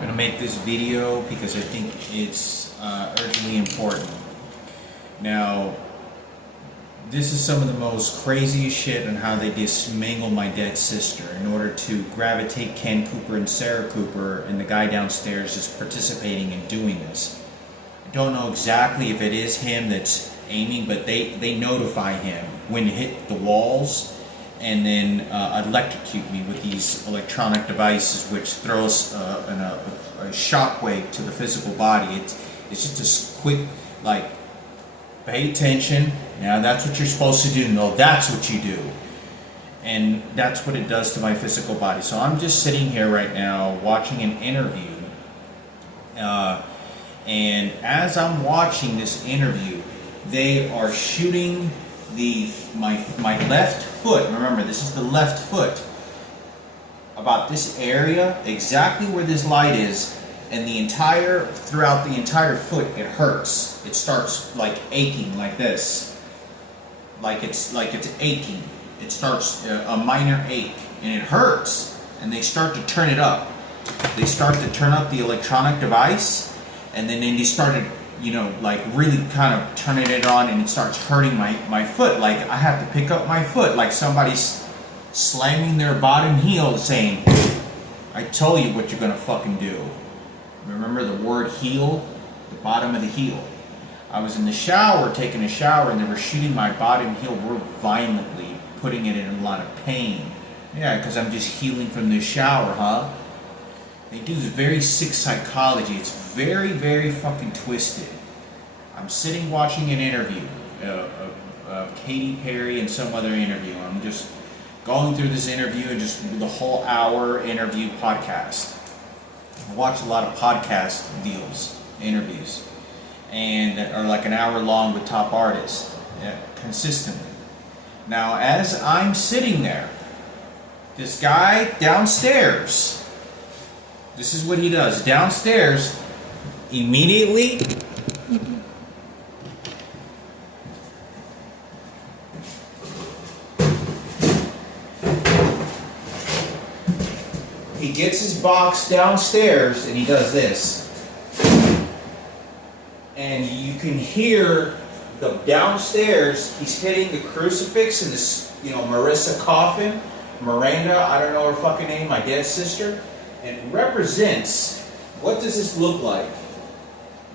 I'm gonna make this video because I think it's urgently important. Now, this is some of the most craziest shit on how they dismangle my dead sister in order to gravitate Ken Cooper and Sarah Cooper, and the guy downstairs is participating in doing this. I don't know exactly if it is him that's aiming, but they notify him when to hit the walls and then electrocute me with these electronic devices, which throws a shockwave to the physical body. It's just a quick, like, pay attention. Now that's what you're supposed to do. No, that's what you do. And that's what it does to my physical body. So I'm just sitting here right now watching an interview. And as I'm watching this interview, they are shooting my left foot. Remember, this is the left foot. About this area, exactly where this light is, and throughout the entire foot, it hurts. It starts like aching like this, like it's aching. It starts a minor ache, and it hurts. And they start to turn it up. They start to turn up the electronic device, and then they started, like really kind of turning it on, and it starts hurting my foot. Like I have to pick up my foot, like somebody's slamming their bottom heel saying, "I told you what you're gonna fucking do." Remember the word heel? The bottom of the heel. I was in the shower, taking a shower, and they were shooting my bottom heel real violently, putting it in a lot of pain. Yeah, because I'm just healing from the shower, huh? They do this very sick psychology. It's very, very fucking twisted. I'm sitting watching an interview of Katy Perry and some other interview. I'm just going through this interview and just the whole hour interview podcast. I watch a lot of podcast interviews, and that are like an hour long with top artists consistently. Now, as I'm sitting there, this guy downstairs, this is what he does. Downstairs, immediately, he gets his box downstairs and he does this. And you can hear the downstairs, he's hitting the crucifix in this, Marissa coffin. Miranda, I don't know her fucking name, my dead sister. And it represents, what does this look like?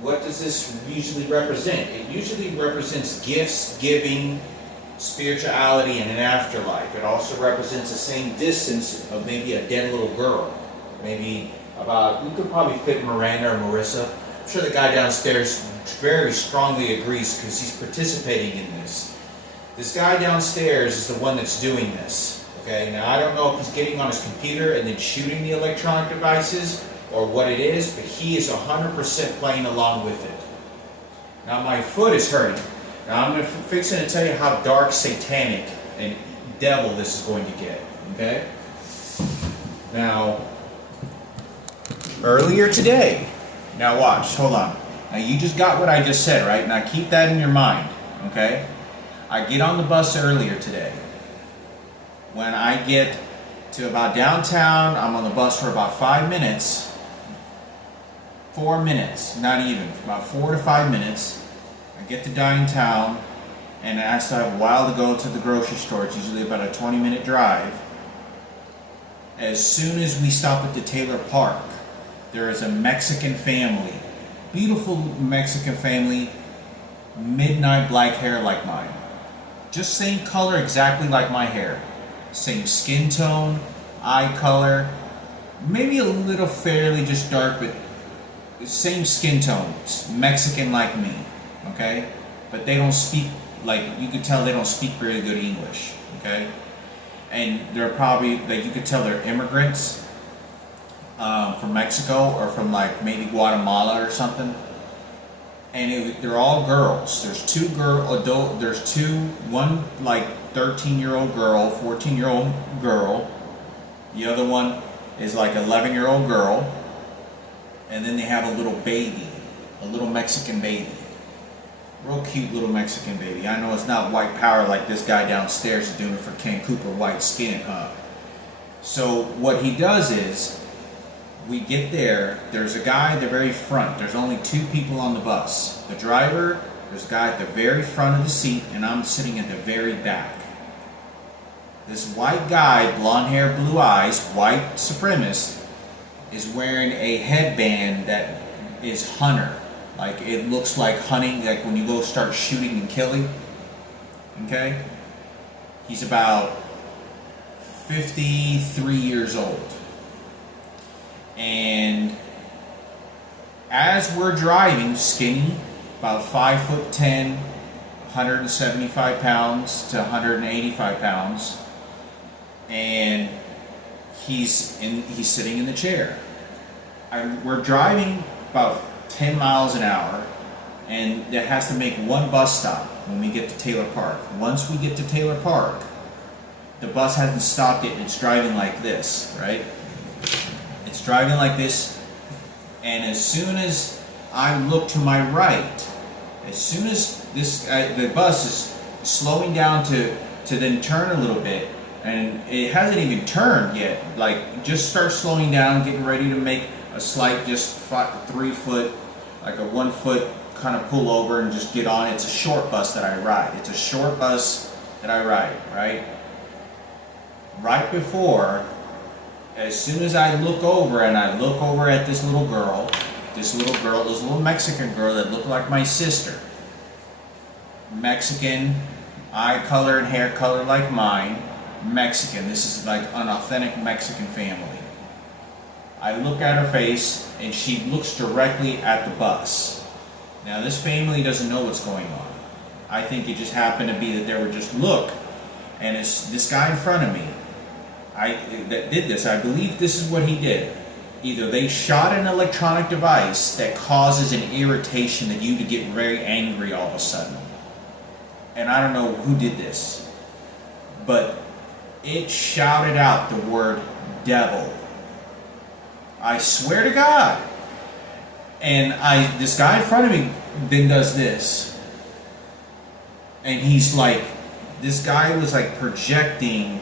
What does this usually represent? It usually represents gifts, giving, spirituality, and an afterlife. It also represents the same distance of maybe a dead little girl. Maybe we could probably fit Miranda or Marissa. I'm sure the guy downstairs very strongly agrees because he's participating in this. This guy downstairs is the one that's doing this. Okay, now I don't know if he's getting on his computer and then shooting the electronic devices or what it is, but he is 100% playing along with it. Now my foot is hurting. Now I'm fixing to tell you how dark, satanic, and devil this is going to get. Okay? Now, earlier today, now watch, hold on. Now you just got what I just said, right? Now keep that in your mind. Okay? I get on the bus earlier today. When I get to about downtown, I'm on the bus for about 5 minutes. 4 minutes, not even, about 4 to 5 minutes. I get to downtown, and I still have a while to go to the grocery store. It's usually about a 20-minute drive. As soon as we stop at the Taylor Park, there is a Mexican family, beautiful Mexican family, midnight black hair like mine. Just same color, exactly like my hair. Same skin tone, eye color, maybe a little fairly just dark, but same skin tone, Mexican like me, okay? But they don't speak, like, you could tell they don't speak very good English, okay? And they're probably, like, you could tell they're immigrants from Mexico or from, like, maybe Guatemala or something. And they're all girls. There's two one, like, 13-year-old girl, 14-year-old girl. The other one is like 11-year-old girl. And then they have a little baby, a little Mexican baby. Real cute little Mexican baby. I know it's not white power like this guy downstairs is doing it for Ken Cooper, white skin, huh? So what he does is, we get there, there's a guy at the very front. There's only two people on the bus. The driver, there's a guy at the very front of the seat, and I'm sitting at the very back. This white guy, blonde hair, blue eyes, white supremacist, is wearing a headband that is hunter. Like, it looks like hunting, like when you go start shooting and killing. Okay? He's about 53 years old. And as we're driving, skinny, about 5'10", 175 pounds to 185 pounds, and he's sitting in the chair. We're driving about 10 miles an hour, and that has to make one bus stop when we get to Taylor Park. Once we get to Taylor Park, the bus hasn't stopped yet, and it's driving like this, right? It's driving like this, and as soon as I look to my right, as soon as the bus is slowing down to then turn a little bit, and it hasn't even turned yet, like just start slowing down, getting ready to make a slight, just 3 foot, like a 1 foot kind of pull over and just get on. It's a short bus that I ride. It's a short bus that I ride, right? Right before, as soon as I look over and I look over at this little Mexican girl that looked like my sister. Mexican, eye color and hair color like mine. Mexican. This is like an authentic Mexican family. I look at her face and she looks directly at the bus. Now this family doesn't know what's going on. I think it just happened to be that they were just look, and it's this guy in front of me. That did this. I believe this is what he did. Either they shot an electronic device that causes an irritation that you to get very angry all of a sudden. And I don't know who did this, but it shouted out the word devil. I swear to God. And this guy in front of me then does this. And he's like, this guy was like projecting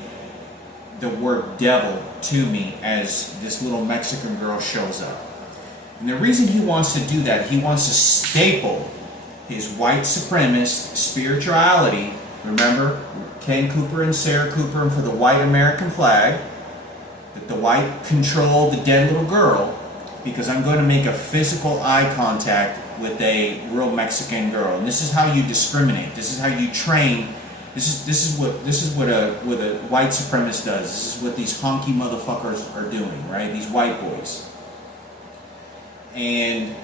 the word devil to me as this little Mexican girl shows up. And the reason he wants to do that, he wants to staple his white supremacist spirituality. Remember, Ken Cooper and Sarah Cooper, and for the white American flag, that the white control the dead little girl, because I'm going to make a physical eye contact with a real Mexican girl. And this is how you discriminate. This is how you train. This is what a white supremacist does. This is what these honky motherfuckers are doing, right? These white boys. And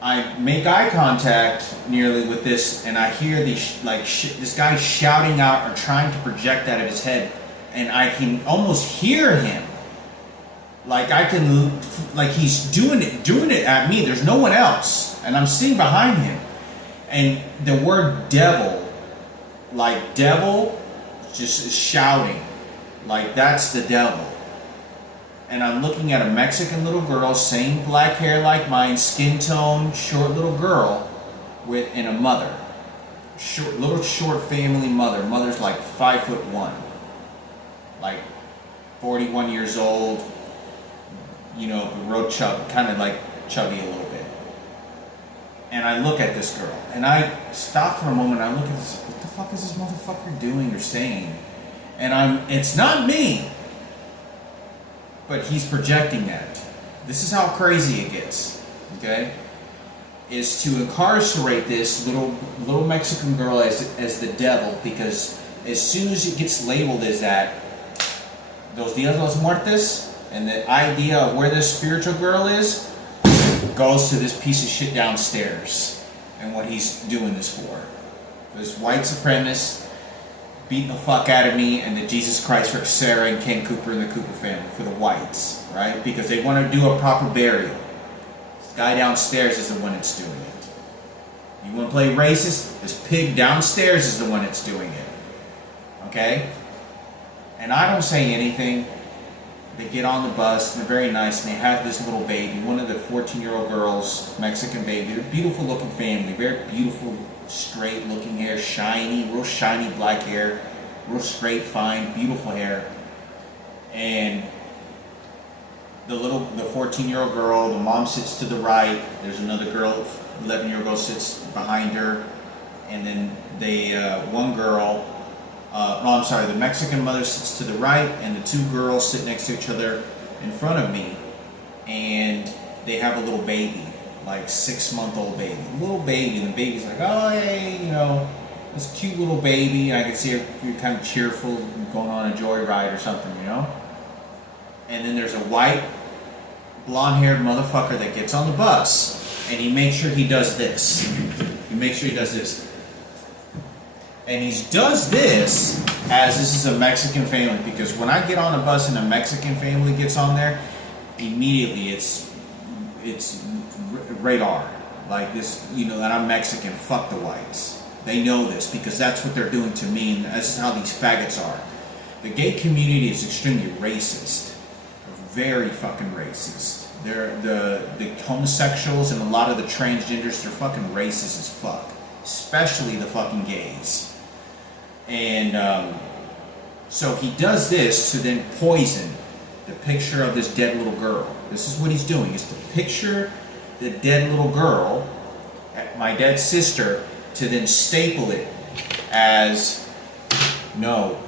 I make eye contact nearly with this, and I hear this guy shouting out or trying to project that at his head, and I can almost hear him. Like he's doing it at me. There's no one else, and I'm sitting behind him, and the word devil. Like devil, just shouting, like that's the devil. And I'm looking at a Mexican little girl, same black hair like mine, skin tone, short little girl, and a mother, short family mother. Mother's like 5'1", like 41 years old, real kind of like chubby a little bit. And I look at this girl, and I stop for a moment, I look at this, what the fuck is this motherfucker doing or saying? And it's not me, but he's projecting that. This is how crazy it gets, okay? Is to incarcerate this little Mexican girl as the devil, because as soon as it gets labeled as that, those Dias de los Muertos, and the idea of where this spiritual girl is, goes to this piece of shit downstairs and what he's doing this for. This white supremacist beating the fuck out of me and the Jesus Christ for Sarah and Ken Cooper and the Cooper family, for the whites, right? Because they want to do a proper burial. This guy downstairs is the one that's doing it. You want to play racist? This pig downstairs is the one that's doing it. Okay? And I don't say anything. They get on the bus, and they're very nice, and they have this little baby, one of the 14-year-old girls, Mexican baby. They're a beautiful looking family, very beautiful, straight looking hair, real shiny black hair, real straight, fine, beautiful hair. And the 14-year-old girl, the mom sits to the right. There's another girl, 11-year-old girl sits behind her, and then one girl. No, I'm sorry. The Mexican mother sits to the right, and the two girls sit next to each other in front of me, and they have a little baby, like 6-month-old baby, little baby, and the baby's like, oh hey, this cute little baby. I can see her kind of cheerful, going on a joyride or something, And then there's a white, blonde-haired motherfucker that gets on the bus, and he makes sure he does this. And he does this as this is a Mexican family, because when I get on a bus and a Mexican family gets on there, immediately it's radar. Like this, that I'm Mexican, fuck the whites. They know this because that's what they're doing to me, and this is how these faggots are. The gay community is extremely racist. Very fucking racist. They're the homosexuals and a lot of the transgenders, they're fucking racist as fuck. Especially the fucking gays. And so he does this to then poison the picture of this dead little girl. This is what he's doing, is to picture the dead little girl, my dead sister, to then staple it as, no,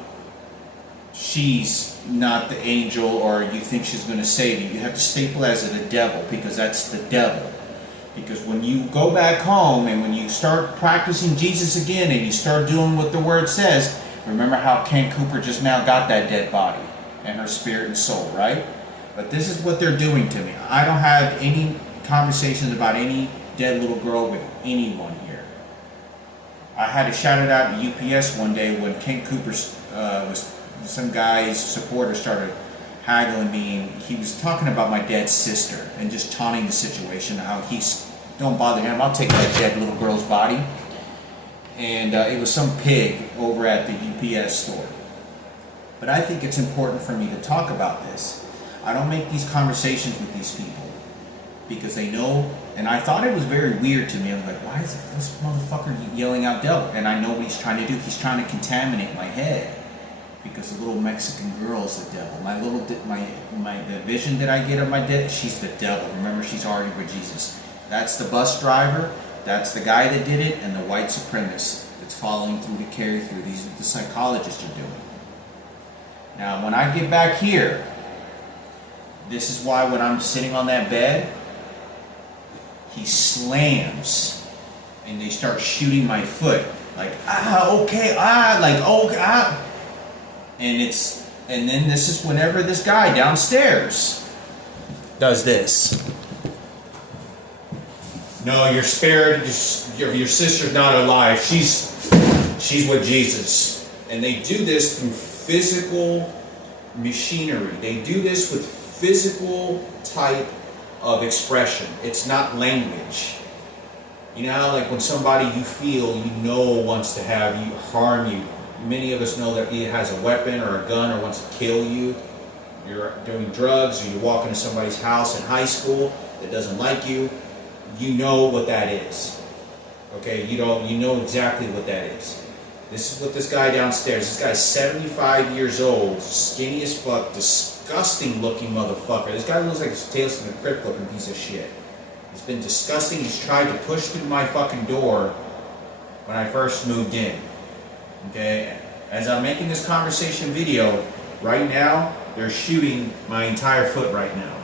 she's not the angel, or you think she's going to save you. You have to staple as the devil, because that's the devil. Because when you go back home and when you start practicing Jesus again and you start doing what the Word says, remember how Ken Cooper just now got that dead body and her spirit and soul, right? But this is what they're doing to me. I don't have any conversations about any dead little girl with anyone here. I had to shout it out at UPS one day when Ken Cooper some guy's supporter started haggling me, and he was talking about my dead sister and just taunting the situation, how don't bother him, I'll take that dead little girl's body. And it was some pig over at the UPS store. But I think it's important for me to talk about this. I don't make these conversations with these people because they know, and I thought it was very weird to me. I was like, why is this motherfucker yelling out devil? And I know what he's trying to do. He's trying to contaminate my head. Because the little Mexican girl is the devil. The vision that I get of my dead, she's the devil. Remember, she's already with Jesus. That's the bus driver. That's the guy that did it, and the white supremacist that's following through to carry through. These are the psychologists are doing. Now, when I get back here, this is why when I'm sitting on that bed, he slams, and they start shooting my foot, like okay. And then this is whenever this guy downstairs does this. No, your spirit, your sister's not alive. She's with Jesus. And they do this through physical machinery. They do this with physical type of expression. It's not language. You know how like when somebody you feel wants to have you, harm you. Many of us know that he has a weapon or a gun or wants to kill you. You're doing drugs or you walk into somebody's house in high school that doesn't like you. You know what that is. Okay, you know exactly what that is. This is what this guy downstairs, this guy's 75 years old, skinny as fuck, disgusting looking motherfucker. This guy looks like a Tales from the Crypt looking piece of shit. He's been disgusting. He's tried to push through my fucking door when I first moved in. Okay, as I'm making this conversation video, right now, they're shooting my entire foot right now.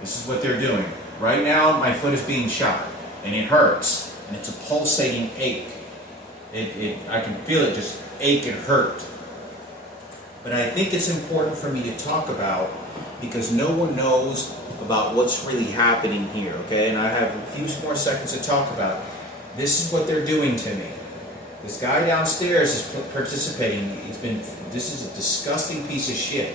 This is what they're doing. Right now, my foot is being shot, and it hurts, and it's a pulsating ache. I can feel it just ache and hurt. But I think it's important for me to talk about, because no one knows about what's really happening here, okay? And I have a few more seconds to talk about. This is what they're doing to me. This guy downstairs is participating. This is a disgusting piece of shit.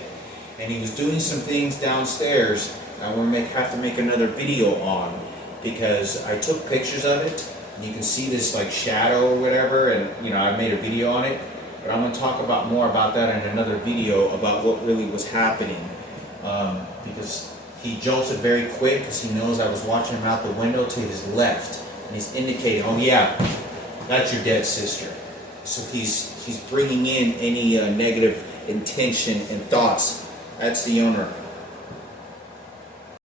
And he was doing some things downstairs I have to make another video on, because I took pictures of it. And you can see this like shadow or whatever, and I made a video on it. But I'm going to talk about more about that in another video about what really was happening. Because he jolted very quick because he knows I was watching him out the window to his left. And he's indicating, oh yeah, that's your dead sister. So he's bringing in any negative intention and thoughts. That's the owner.